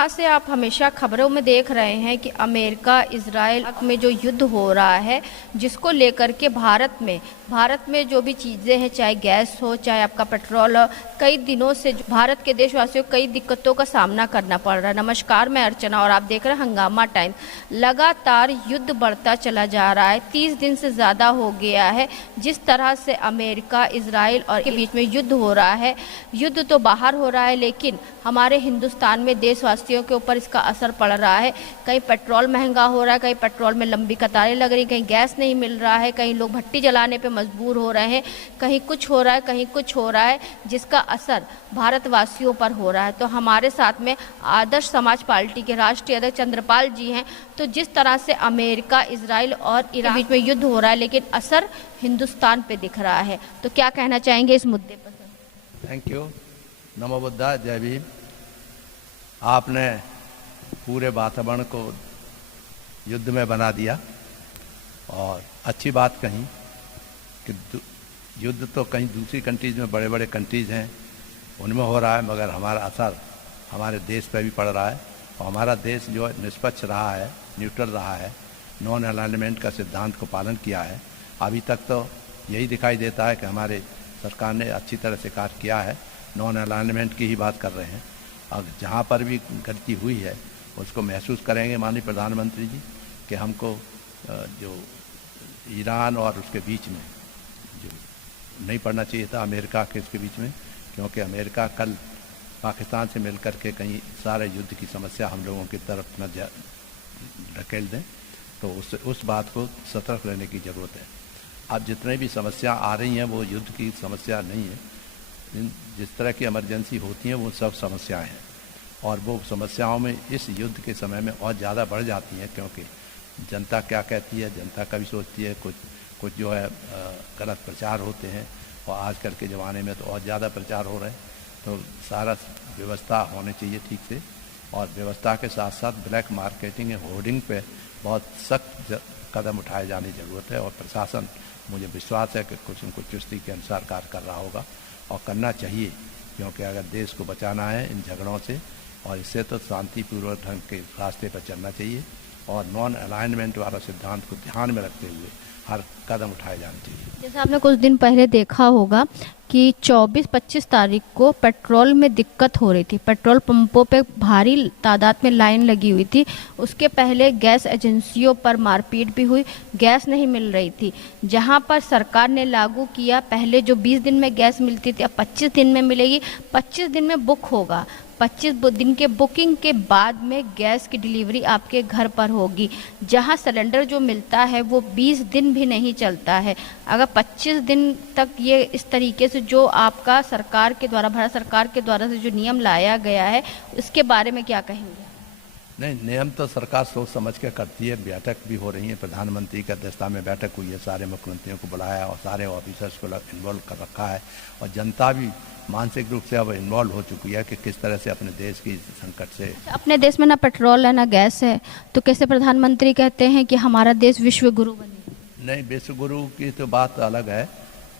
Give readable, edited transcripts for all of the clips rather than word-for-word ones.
तरह से आप हमेशा खबरों में देख रहे हैं कि अमेरिका इजराइल में जो युद्ध हो रहा है, जिसको लेकर के भारत में जो भी चीज़ें हैं, चाहे गैस हो चाहे आपका पेट्रोल हो, कई दिनों से भारत के देशवासियों को कई दिक्कतों का सामना करना पड़ रहा है। नमस्कार, मैं अर्चना और आप देख रहे हैं हंगामा टाइम। लगातार युद्ध बढ़ता चला जा रहा है, 30 दिन से ज़्यादा हो गया है। जिस तरह से अमेरिका इजराइल और के बीच में युद्ध हो रहा है, युद्ध तो बाहर हो रहा है लेकिन हमारे हिंदुस्तान में देशवासियों के ऊपर इसका असर पड़ रहा है। कहीं पेट्रोल महंगा हो रहा है, कहीं पेट्रोल में लंबी कतारें लग रही, कहीं गैस नहीं मिल रहा है, कहीं लोग भट्टी जलाने पे मजबूर हो रहे हैं, कहीं कुछ हो रहा है कहीं कुछ हो रहा है, जिसका असर भारतवासियों पर हो रहा है। तो हमारे साथ में आदर्श समाज पार्टी के राष्ट्रीय अध्यक्ष चंद्रपाल जी हैं। तो जिस तरह से अमेरिका इजराइल और ईरान के बीच में युद्ध हो रहा है लेकिन असर हिंदुस्तान पे दिख रहा है, तो क्या कहना चाहेंगे इस मुद्दे पर? Thank you. नमो बुद्धा, जय भीम। आपने पूरे वातावरण को युद्ध में बना दिया और अच्छी बात कही कि युद्ध तो कहीं दूसरी कंट्रीज में, बड़े बड़े कंट्रीज हैं उनमें हो रहा है, मगर हमारा असर हमारे देश पे भी पड़ रहा है। और हमारा देश जो है निष्पक्ष रहा है, न्यूट्रल रहा है, नॉन अलाइनमेंट का सिद्धांत को पालन किया है। अभी तक तो यही दिखाई देता है कि हमारे सरकार ने अच्छी तरह से कार्य किया है, नॉन अलाइनमेंट की ही बात कर रहे हैं। अब जहाँ पर भी गलती हुई है उसको महसूस करेंगे माननीय प्रधानमंत्री जी कि हमको जो ईरान और उसके बीच में जो नहीं पड़ना चाहिए था, अमेरिका के इसके बीच में, क्योंकि अमेरिका कल पाकिस्तान से मिलकर के कहीं सारे युद्ध की समस्या हम लोगों की तरफ न ढकेल दें, तो उस बात को सतर्क रहने की ज़रूरत है। अब जितने भी समस्या आ रही हैं वो युद्ध की समस्या नहीं है। जिस तरह की इमरजेंसी होती हैं वो सब समस्याएं हैं और वो समस्याओं में इस युद्ध के समय में और ज़्यादा बढ़ जाती हैं, क्योंकि जनता क्या कहती है, जनता का भी सोचती है। कुछ जो है गलत प्रचार होते हैं और आजकल के ज़माने में तो और ज़्यादा प्रचार हो रहे हैं। तो सारा व्यवस्था होनी चाहिए ठीक से, और व्यवस्था के साथ साथ ब्लैक मार्केटिंग और होर्डिंग पे बहुत सख्त कदम उठाए जाने की ज़रूरत है। और प्रशासन, मुझे विश्वास है कि कुछ न कुछ चुस्ती के अनुसार कार्य कर रहा होगा और करना चाहिए, क्योंकि अगर देश को बचाना है इन झगड़ों से और इससे, तो शांतिपूर्वक ढंग के रास्ते पर चलना चाहिए और नॉन अलाइनमेंट वाला सिद्धांत को ध्यान में रखते हुए हर कदम उठाए जाने चाहिए। जैसे आपने कुछ दिन पहले देखा होगा कि 24-25 तारीख को पेट्रोल में दिक्कत हो रही थी, पेट्रोल पंपों पे भारी तादाद में लाइन लगी हुई थी। उसके पहले गैस एजेंसियों पर मारपीट भी हुई, गैस नहीं मिल रही थी। जहां पर सरकार ने लागू किया, पहले जो 20 दिन में गैस मिलती थी अब 25 दिन में मिलेगी, 25 दिन में बुक होगा, 25 दिन के बुकिंग के बाद में गैस की डिलीवरी आपके घर पर होगी। जहां सिलेंडर जो मिलता है वो 20 दिन भी नहीं चलता है। अगर 25 दिन तक ये इस तरीके से जो आपका सरकार के द्वारा, भारत सरकार के द्वारा से जो नियम लाया गया है, उसके बारे में क्या कहेंगे? नहीं, नियम तो सरकार सोच समझ के करती है। बैठक भी हो रही है, प्रधानमंत्री की अध्यक्षता में बैठक हुई है, सारे मुख्यमंत्रियों को बुलाया और सारे ऑफिसर्स को इन्वॉल्व कर रखा है और जनता भी मानसिक रूप से अब इन्वॉल्व हो चुकी है कि किस तरह से अपने देश की संकट से। अपने देश में ना पेट्रोल है ना गैस है, तो कैसे प्रधानमंत्री कहते हैं कि हमारा देश विश्व गुरु बने? नहीं, विश्व गुरु की तो बात अलग है,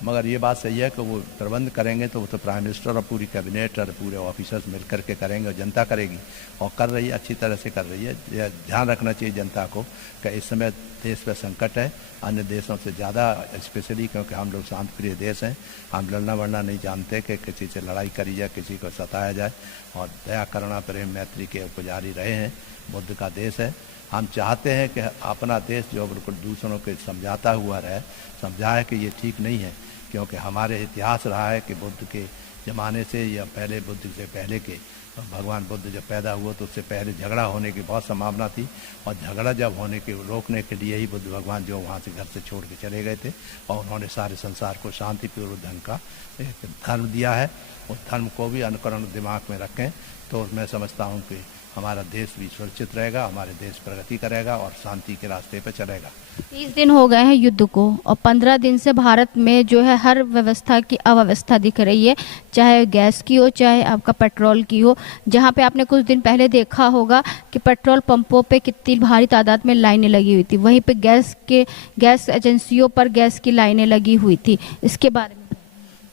मगर ये बात सही है कि वो प्रबंध करेंगे तो वो तो प्राइम मिनिस्टर और पूरी कैबिनेट और पूरे ऑफिसर्स मिल करके करेंगे और जनता करेगी और कर रही है, अच्छी तरह से कर रही है। यह ध्यान रखना चाहिए जनता को कि इस समय देश पर संकट है, अन्य देशों से ज़्यादा स्पेशली, क्योंकि हम लोग शांत प्रिय देश हैं। हम लड़ना वड़ना नहीं जानते कि किसी से लड़ाई करी जाए, किसी को सताया जाए, और दया करुणा प्रेम मैत्री के पुजारी रहे हैं। बुद्ध का देश है। हम चाहते हैं कि अपना देश जो बिल्कुल दूसरों के समझाता हुआ रहे, समझाए कि ये ठीक नहीं है, क्योंकि हमारे इतिहास रहा है कि बुद्ध के ज़माने से या पहले, बुद्ध से पहले के, भगवान बुद्ध जब पैदा हुआ तो उससे पहले झगड़ा होने की बहुत संभावना थी और झगड़ा जब होने के रोकने के लिए ही बुद्ध भगवान जो वहाँ से घर से छोड़ के चले गए थे और उन्होंने सारे संसार को शांतिपूर्वक ढंग का एक धर्म दिया है। उस धर्म को भी अनुकरण दिमाग में रखें तो मैं समझता हूँ कि हमारा देश भी सुरक्षित रहेगा, हमारे देश प्रगति करेगा और शांति के रास्ते पर चलेगा। 30 दिन हो गए हैं युद्ध को और 15 दिन से भारत में जो है हर व्यवस्था की अव्यवस्था दिख रही है, चाहे गैस की हो चाहे आपका पेट्रोल की हो। जहां पे आपने कुछ दिन पहले देखा होगा कि पेट्रोल पंपों पे कितनी भारी तादाद में लाइनें लगी हुई थी, वहीं पे गैस एजेंसियों पर गैस की लाइनें लगी हुई थी। इसके बारे में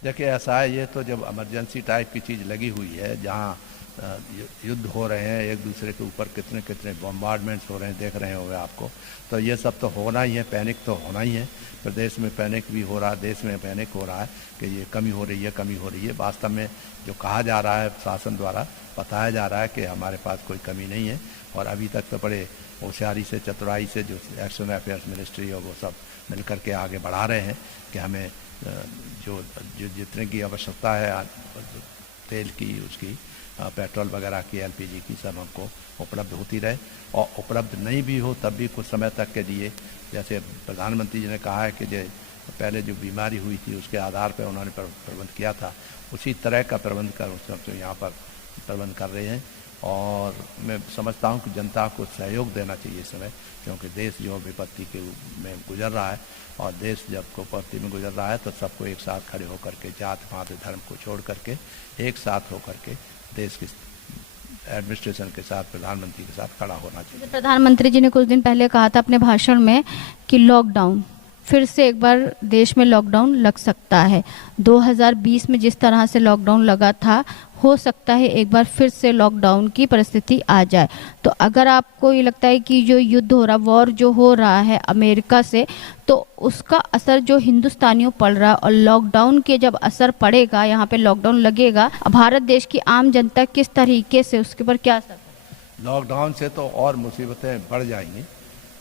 देखिए, ऐसा है, ये तो जब इमरजेंसी टाइप की चीज़ लगी हुई है, जहाँ युद्ध हो रहे हैं, एक दूसरे के ऊपर कितने कितने बम्बार्डमेंट्स हो रहे हैं, देख रहे होंगे आपको। तो ये सब तो होना ही है, पैनिक तो होना ही है। प्रदेश में पैनिक भी हो रहा है, देश में पैनिक हो रहा है कि ये कमी हो रही है, कमी हो रही है। वास्तव में जो कहा जा रहा है शासन द्वारा, बताया जा रहा है कि हमारे पास कोई कमी नहीं है। और अभी तक तो बड़े होशियारी से, चतुराई से जो एक्सटर्नल अफेयर्स मिनिस्ट्री और वो सब मिल करके आगे बढ़ा रहे हैं कि हमें जो जितने की आवश्यकता है तेल की, उसकी पेट्रोल वगैरह की, एलपीजी की, सब हमको उपलब्ध होती रहे। और उपलब्ध नहीं भी हो तब भी कुछ समय तक के लिए, जैसे प्रधानमंत्री जी ने कहा है कि जो पहले जो बीमारी हुई थी उसके आधार पर उन्होंने प्रबंध किया था, उसी तरह का प्रबंध कर उसको यहाँ पर प्रबंध कर रहे हैं। और मैं समझता हूँ कि जनता को सहयोग देना चाहिए इस समय, क्योंकि देश जो विपत्ति के में गुजर रहा है, और देश जब विपत्ति में गुजर रहा है तो सबको एक साथ खड़े होकर के, जात पात धर्म को छोड़ करके एक साथ होकर के देश की एडमिनिस्ट्रेशन के साथ, प्रधानमंत्री के साथ खड़ा होना चाहिए। प्रधानमंत्री जी ने कुछ दिन पहले कहा था अपने भाषण में कि लॉकडाउन, फिर से एक बार देश में लॉकडाउन लग सकता है। 2020 में जिस तरह से लॉकडाउन लगा था, हो सकता है एक बार फिर से लॉकडाउन की परिस्थिति आ जाए। तो अगर आपको ये लगता है कि जो युद्ध हो रहा, वॉर जो हो रहा है अमेरिका से, तो उसका असर जो हिंदुस्तानियों पड़ रहा है, और लॉकडाउन के जब असर पड़ेगा, यहाँ पे लॉकडाउन लगेगा, भारत देश की आम जनता किस तरीके से, उसके ऊपर क्या असर? लॉकडाउन से तो और मुसीबतें बढ़ जाएंगी।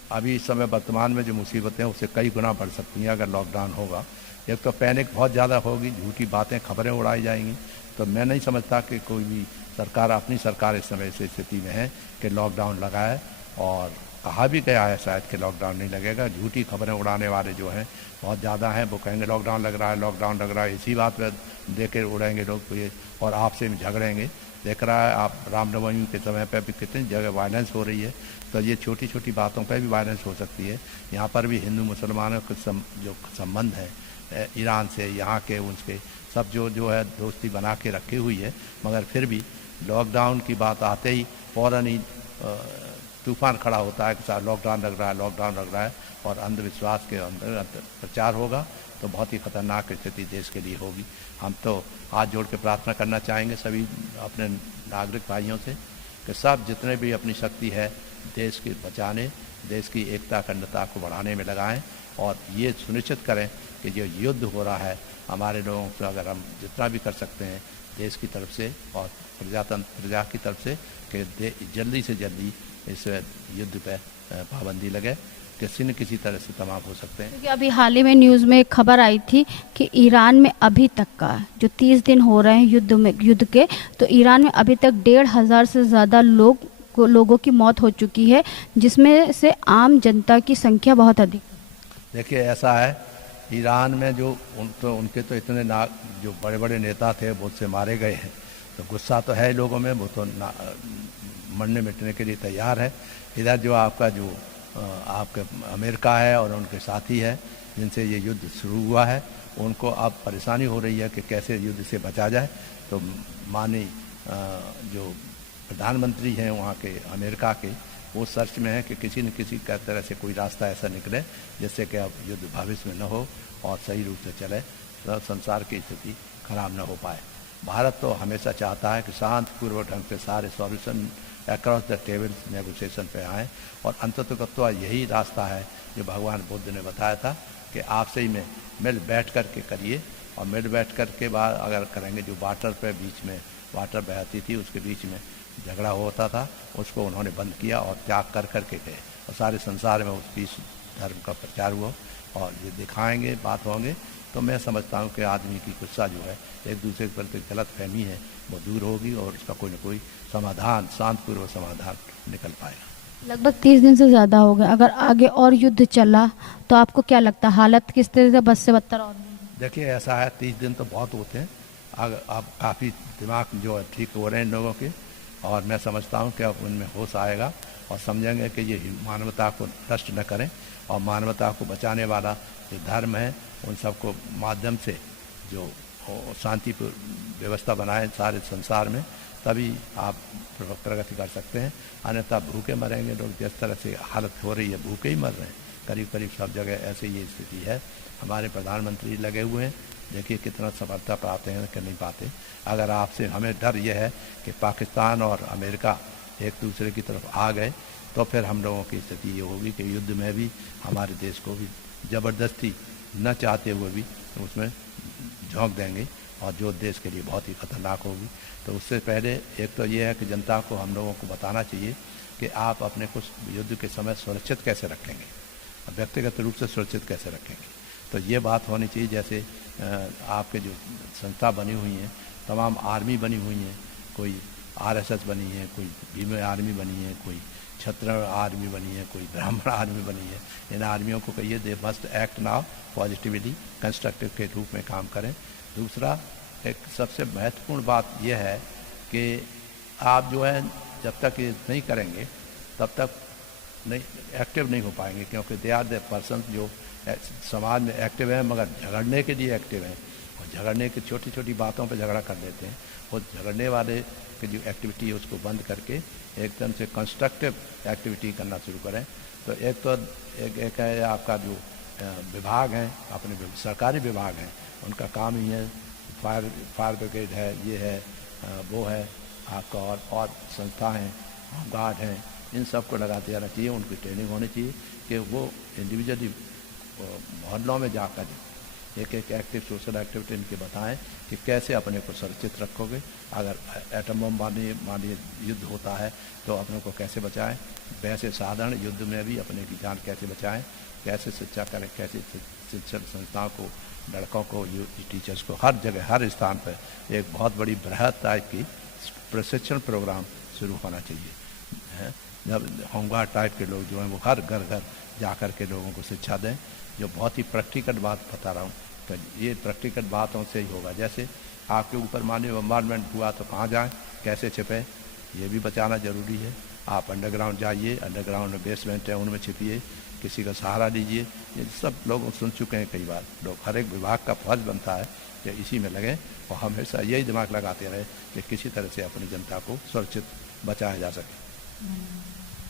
अभी इस समय वर्तमान में जो मुसीबतें हैं उससे कई गुना बढ़ सकती हैं अगर लॉकडाउन होगा। एक तो पैनिक बहुत ज़्यादा होगी, झूठी बातें, खबरें उड़ाई जाएंगी। तो मैं नहीं समझता कि कोई भी सरकार, अपनी सरकार इस समय से स्थिति में है कि लॉकडाउन लगाए। और कहा भी गया है शायद कि लॉकडाउन नहीं लगेगा। झूठी खबरें उड़ाने वाले जो हैं बहुत ज़्यादा हैं, वो कहेंगे लॉकडाउन लग रहा है, लॉकडाउन लग रहा है, इसी बात पर दे के उड़ाएंगे लोग ये, और आपसे में झगड़ेंगे। देख रहा है आप, रामनवमी के समय पर भी कितनी जगह वायलेंस हो रही है। तो ये छोटी छोटी बातों पर भी वायलेंस हो सकती है। यहाँ पर भी हिंदू मुसलमानों के जो संबंध है ईरान से, यहाँ के उनके सब जो है दोस्ती बना के रखी हुई है, मगर फिर भी लॉकडाउन की बात आते ही फ़ौरन ही तूफान खड़ा होता है कि साहब लॉकडाउन लग रहा है, लॉकडाउन लग रहा है, और अंधविश्वास के अंदर प्रचार होगा तो बहुत ही खतरनाक स्थिति देश के लिए होगी। हम तो हाथ जोड़ के प्रार्थना करना चाहेंगे सभी अपने नागरिक भाइयों से कि सब जितने भी अपनी शक्ति है देश के बचाने, देश की एकता अखंडता को बढ़ाने में लगाएं, और ये सुनिश्चित करें कि जो युद्ध हो रहा है हमारे लोगों से, अगर हम जितना भी कर सकते हैं देश की तरफ से और प्रजा की तरफ से, कि जल्दी से जल्दी इस युद्ध पे पाबंदी लगे, किसी न किसी तरह से तमाम हो सकते हैं। क्योंकि अभी हाल ही में न्यूज़ में एक खबर आई थी कि ईरान में अभी तक का जो 30 दिन हो रहे हैं युद्ध के, तो ईरान में अभी तक 1,500 से ज़्यादा लोगों की मौत हो चुकी है, जिसमें से आम जनता की संख्या बहुत अधिक। देखिए ऐसा है, ईरान में जो उनके तो इतने जो बड़े बड़े नेता थे बहुत से मारे गए हैं, तो गुस्सा तो है लोगों में, वो तो मरने मिटने के लिए तैयार है। इधर जो आपके अमेरिका है और उनके साथी है जिनसे ये युद्ध शुरू हुआ है, उनको अब परेशानी हो रही है कि कैसे युद्ध से बचा जाए। तो माननीय जो प्रधानमंत्री हैं वहाँ के अमेरिका के, वो सर्च में है कि किसी न किसी का तरह से कोई रास्ता ऐसा निकले जिससे कि अब युद्ध भविष्य में न हो और सही रूप से चले, तो संसार की स्थिति खराब न हो पाए। भारत तो हमेशा चाहता है कि शांतिपूर्वक ढंग से सारे solution across the table negotiation पे आएँ, और अंततः यही रास्ता है जो भगवान बुद्ध ने बताया था कि आपसे ही में मिल बैठ कर के करिए, और मिल बैठ कर के बाद अगर करेंगे, जो वाटर पे बीच में वाटर बहती थी उसके बीच में झगड़ा होता था, उसको उन्होंने बंद किया और त्याग कर करके गए, और सारे संसार में उस पीस धर्म का प्रचार हुआ। और ये दिखाएंगे, बात होंगे, तो मैं समझता हूँ कि आदमी की गुस्सा जो है, एक दूसरे के प्रति गलत फहमी है, वो दूर होगी और इसका कोई ना कोई समाधान, शांतिपूर्वक समाधान निकल पाएगा। लगभग 30 दिन से ज़्यादा हो गए, अगर आगे और युद्ध चला तो आपको क्या लगता है हालत किस तरह से बद से बदतर और? देखिए ऐसा है, 30 दिन तो बहुत होते हैं, अब काफ़ी दिमाग जो है ठीक हो रहे हैं लोगों के, और मैं समझता हूँ कि अब उनमें होश आएगा और समझेंगे कि ये मानवता को नष्ट न करें, और मानवता को बचाने वाला जो धर्म है उन सबको माध्यम से जो शांति व्यवस्था बनाए सारे संसार में, तभी आप प्रगति कर सकते हैं। अन्यथा भूखे मरेंगे लोग, जिस तरह से हालत हो रही है भूखे ही मर रहे हैं करीब करीब सब जगह, ऐसे ये स्थिति है। हमारे प्रधानमंत्री लगे हुए हैं देखिए कितना सफलता पाते हैं कि नहीं पाते। अगर आपसे हमें डर यह है कि पाकिस्तान और अमेरिका एक दूसरे की तरफ आ गए तो फिर हम लोगों की स्थिति ये होगी कि युद्ध में भी हमारे देश को भी ज़बरदस्ती न चाहते हुए भी उसमें झोंक देंगे और जो देश के लिए बहुत ही खतरनाक होगी। तो उससे पहले एक तो ये है कि जनता को हम लोगों को बताना चाहिए कि आप अपने को युद्ध के समय सुरक्षित कैसे रखेंगे, व्यक्तिगत रूप से सुरक्षित कैसे रखेंगे। तो ये बात होनी चाहिए। जैसे आपके जो संस्था बनी हुई हैं, तमाम आर्मी बनी हुई हैं, कोई आरएसएस बनी है, कोई भीम आर्मी बनी है, कोई छत्र आर्मी बनी है, कोई ब्राह्मण आर्मी बनी है। इन आर्मियों को कहिए they must act now positively, constructive के रूप में काम करें। दूसरा एक सबसे महत्वपूर्ण बात यह है कि आप जो है जब तक ये नहीं करेंगे तब तक नहीं एक्टिव नहीं हो पाएंगे, क्योंकि दे आर द पर्सन जो समाज में एक्टिव हैं मगर झगड़ने के लिए एक्टिव हैं और झगड़ने की छोटी छोटी बातों पर झगड़ा कर देते हैं। वो झगड़ने वाले की जो एक्टिविटी है उसको बंद करके एकदम से कंस्ट्रक्टिव एक्टिविटी करना शुरू करें। तो एक है आपका जो विभाग हैं, अपने सरकारी विभाग हैं, उनका काम ही है, फायर ब्रिगेड है, ये है वो है आपका, और संस्था हैं, गार्ड हैं, इन सब को लगाते जाना चाहिए। उनकी ट्रेनिंग होनी चाहिए कि वो इंडिविजुअली मोहल्लों में जाकर एक एक्टिव सोशल एक्टिविटी इनके बताएं कि कैसे अपने को सुरक्षित रखोगे। अगर एटम बम मानिए युद्ध होता है तो अपने को कैसे बचाएं, वैसे साधारण युद्ध में भी अपने की जान कैसे बचाएं, कैसे शिक्षा करें, कैसे शिक्षण संस्थाओं को, लड़कों को, टीचर्स को हर जगह हर स्थान पर एक बहुत बड़ी बृहद टाइप की प्रशिक्षण प्रोग्राम शुरू होना चाहिए। जब होमगार्ड टाइप के लोग जो हैं वो हर घर घर जा कर के लोगों को शिक्षा दें। जो बहुत ही प्रैक्टिकल बात बता रहा हूँ, तो ये प्रैक्टिकल बातों से ही होगा। जैसे आपके ऊपर मानिए बम्बार्डमेंट हुआ तो कहाँ जाएं, कैसे छिपें, ये भी बचाना ज़रूरी है। आप अंडरग्राउंड जाइए, अंडरग्राउंड में बेसमेंट है उनमें छिपिए, किसी का सहारा लीजिए। ये सब लोग सुन चुके हैं कई बार। लोग हर एक विभाग का फर्ज बनता है कि इसी में लगें और हमेशा यही दिमाग लगाते रहे कि किसी तरह से अपनी जनता को सुरक्षित बचाया जा सके।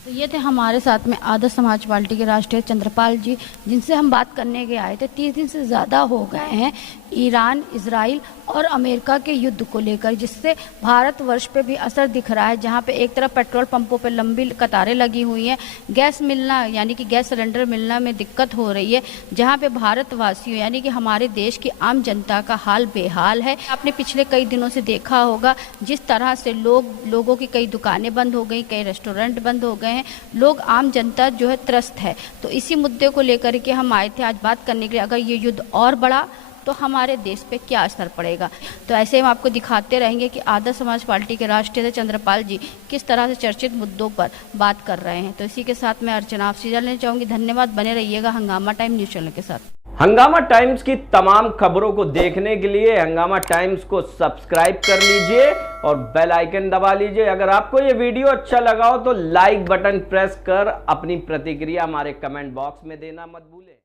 तो ये थे हमारे साथ में आदर्श समाज पार्टी के राष्ट्रीय चंद्रपाल जी, जिनसे हम बात करने के आए थे। 30 दिन से ज़्यादा हो गए हैं ईरान, इजराइल और अमेरिका के युद्ध को लेकर, जिससे भारतवर्ष पे भी असर दिख रहा है। जहाँ पे एक तरफ पेट्रोल पंपों पे लंबी कतारें लगी हुई हैं, गैस मिलना यानी कि गैस सिलेंडर मिलना में दिक्कत हो रही है, जहाँ पे भारतवासियों यानी कि हमारे देश की आम जनता का हाल बेहाल है। आपने पिछले कई दिनों से देखा होगा जिस तरह से लोगों की कई दुकानें बंद हो गई, कई रेस्टोरेंट बंद हो गए हैं, लोग आम जनता जो है त्रस्त है। तो इसी मुद्दे को लेकर के हम आए थे आज बात करने के लिए। अगर ये युद्ध और बढ़ा तो हमारे देश पे क्या असर पड़ेगा। तो ऐसे हम आपको दिखाते रहेंगे कि आदर्श समाज पार्टी के राष्ट्रीय चंद्रपाल जी किस तरह से चर्चित मुद्दों पर बात कर रहे हैं। तो इसी के साथ मैं अर्चना आपसे इजाज़त लेना चाहूँगी। धन्यवाद, बने रहिएगा हंगामा टाइम न्यूज़ चैनल के साथ। हंगामा टाइम्स की तमाम खबरों को देखने के लिए हंगामा टाइम्स को सब्सक्राइब कर लीजिए और बेल आइकन दबा लीजिए। अगर आपको ये वीडियो अच्छा लगा हो तो लाइक बटन प्रेस कर अपनी प्रतिक्रिया हमारे कमेंट बॉक्स में देना मत भूलें।